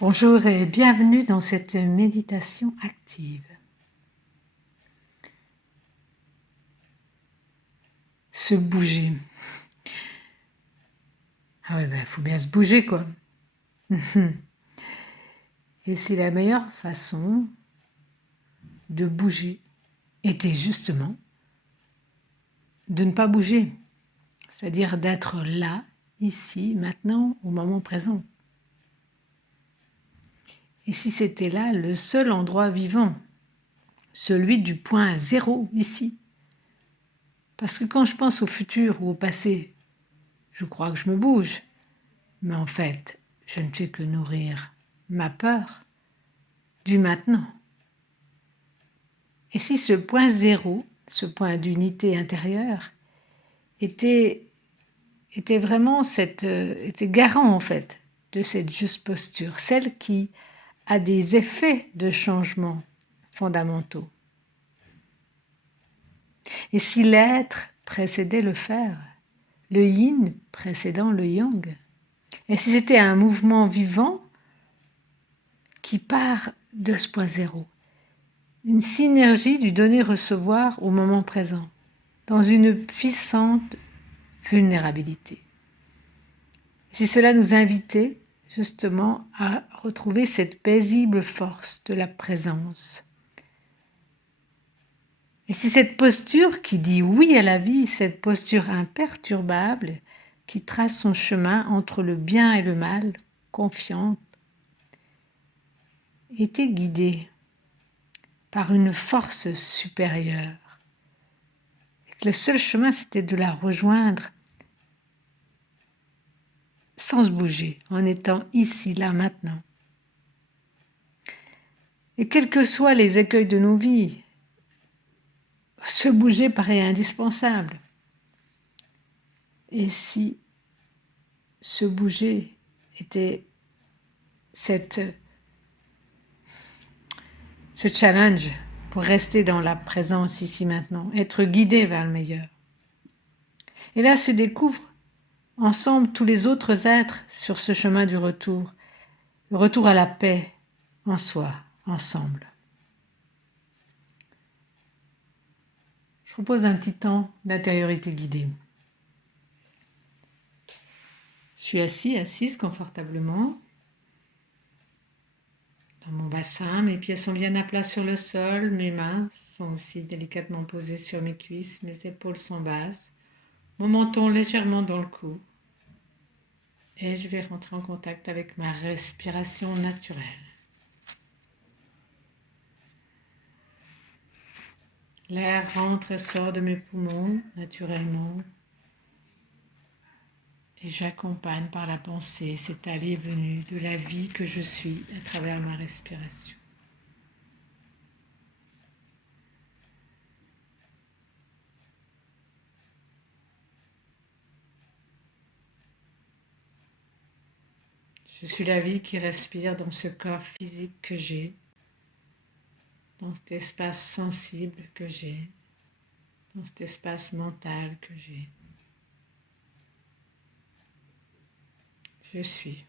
Bonjour et bienvenue dans cette méditation active. Se bouger. Ah ouais, faut bien se bouger quoi. Et si la meilleure façon de bouger était justement de ne pas bouger, c'est-à-dire d'être là, ici, maintenant, au moment présent. Et si c'était là le seul endroit vivant, celui du point zéro ici. Parce que quand je pense au futur ou au passé, je crois que je me bouge. Mais en fait, je ne fais que nourrir ma peur du maintenant. Et si ce point zéro, ce point d'unité intérieure, était vraiment était garant en fait de cette juste posture, celle qui a des effets de changement fondamentaux. Et si l'être précédait le faire, le yin précédant le yang, et si c'était un mouvement vivant qui part de ce point zéro, une synergie du donner-recevoir au moment présent, dans une puissante vulnérabilité. Si cela nous invitait justement à retrouver cette paisible force de la présence. Et si cette posture qui dit oui à la vie, cette posture imperturbable qui trace son chemin entre le bien et le mal, confiante, était guidée par une force supérieure. Et que le seul chemin, c'était de la rejoindre sans se bouger, en étant ici, là, maintenant. Et quels que soient les écueils de nos vies, se bouger paraît indispensable. Et si se bouger était ce challenge pour rester dans la présence ici maintenant, être guidé vers le meilleur. Et là se découvrent ensemble tous les autres êtres sur ce chemin du retour, le retour à la paix en soi, ensemble. Je propose un petit temps d'intériorité guidée. Je suis assise confortablement dans mon bassin, mes pieds sont bien à plat sur le sol, mes mains sont aussi délicatement posées sur mes cuisses, mes épaules sont basses, mon menton légèrement dans le cou. Et je vais rentrer en contact avec ma respiration naturelle. L'air rentre et sort de mes poumons naturellement. Et j'accompagne par la pensée cette allée et venue de la vie que je suis à travers ma respiration. Je suis la vie qui respire dans ce corps physique que j'ai, dans cet espace sensible que j'ai, dans cet espace mental que j'ai. Je suis.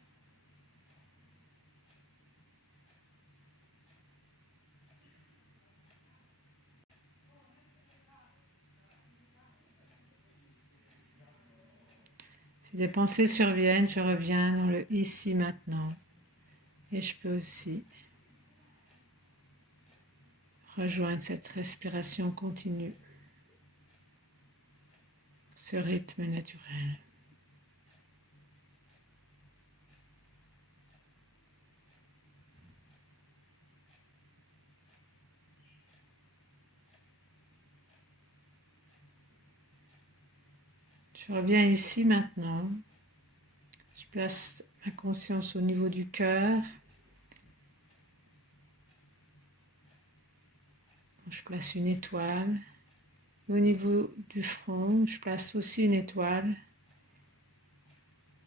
Si des pensées surviennent, je reviens dans le ici maintenant. Et je peux aussi rejoindre cette respiration continue, ce rythme naturel. Je reviens ici maintenant. Je place ma conscience au niveau du cœur. Je place une étoile. Au niveau du front, je place aussi une étoile.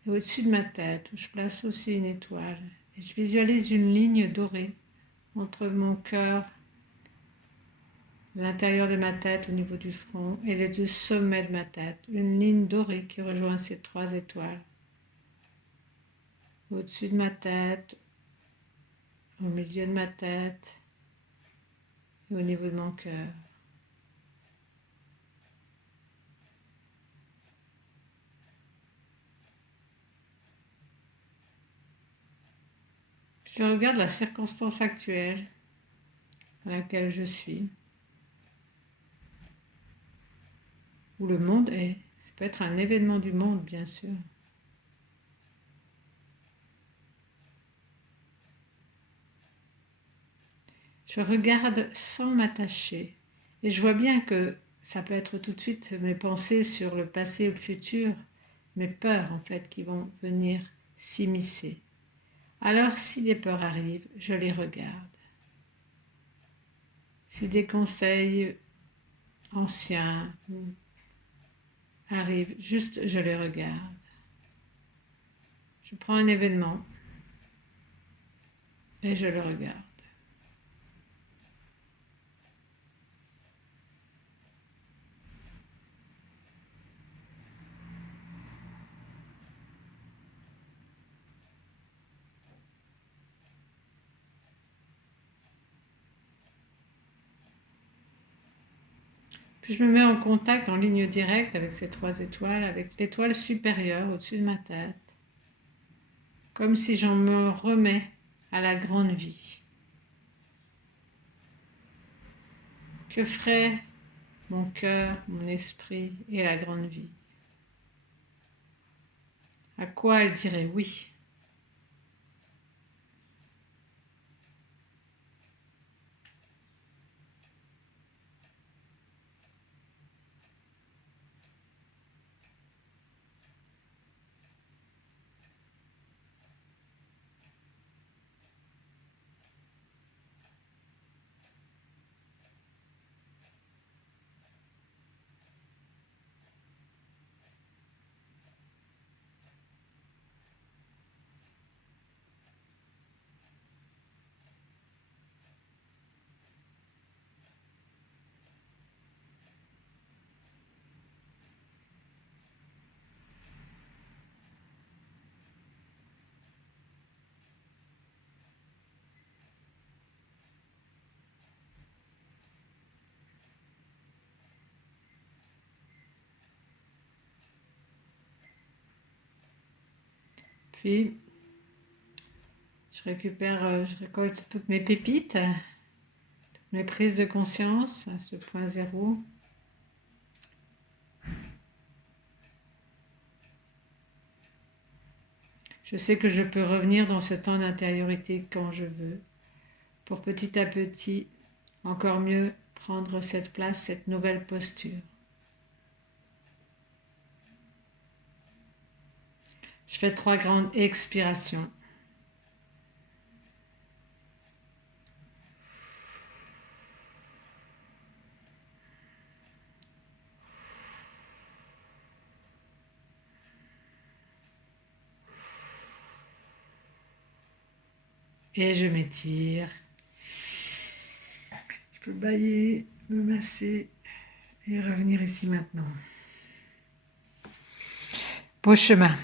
Et au-dessus de ma tête, je place aussi une étoile. Et je visualise une ligne dorée entre mon cœur, l'intérieur de ma tête au niveau du front et les deux sommets de ma tête. Une ligne dorée qui rejoint ces trois étoiles. Au-dessus de ma tête, au milieu de ma tête et au niveau de mon cœur. Je regarde la circonstance actuelle dans laquelle je suis, où le monde est. Ça peut être un événement du monde, bien sûr. Je regarde sans m'attacher. Et je vois bien que ça peut être tout de suite mes pensées sur le passé ou le futur, mes peurs en fait qui vont venir s'immiscer. Alors si des peurs arrivent, je les regarde. Si des conseils anciens arrivent, juste je les regarde. Je prends un événement et je le regarde. Puis je me mets en contact en ligne directe avec ces 3 étoiles, avec l'étoile supérieure au-dessus de ma tête, comme si j'en me remets à la grande vie. Que ferait mon cœur, mon esprit et la grande vie? À quoi elle dirait oui? Puis je récolte toutes mes pépites, mes prises de conscience à ce point zéro. Je sais que je peux revenir dans ce temps d'intériorité quand je veux, pour petit à petit, encore mieux prendre cette place, cette nouvelle posture. Je fais 3 grandes expirations. Et je m'étire. Je peux bâiller, me masser et revenir ici maintenant. Beau chemin.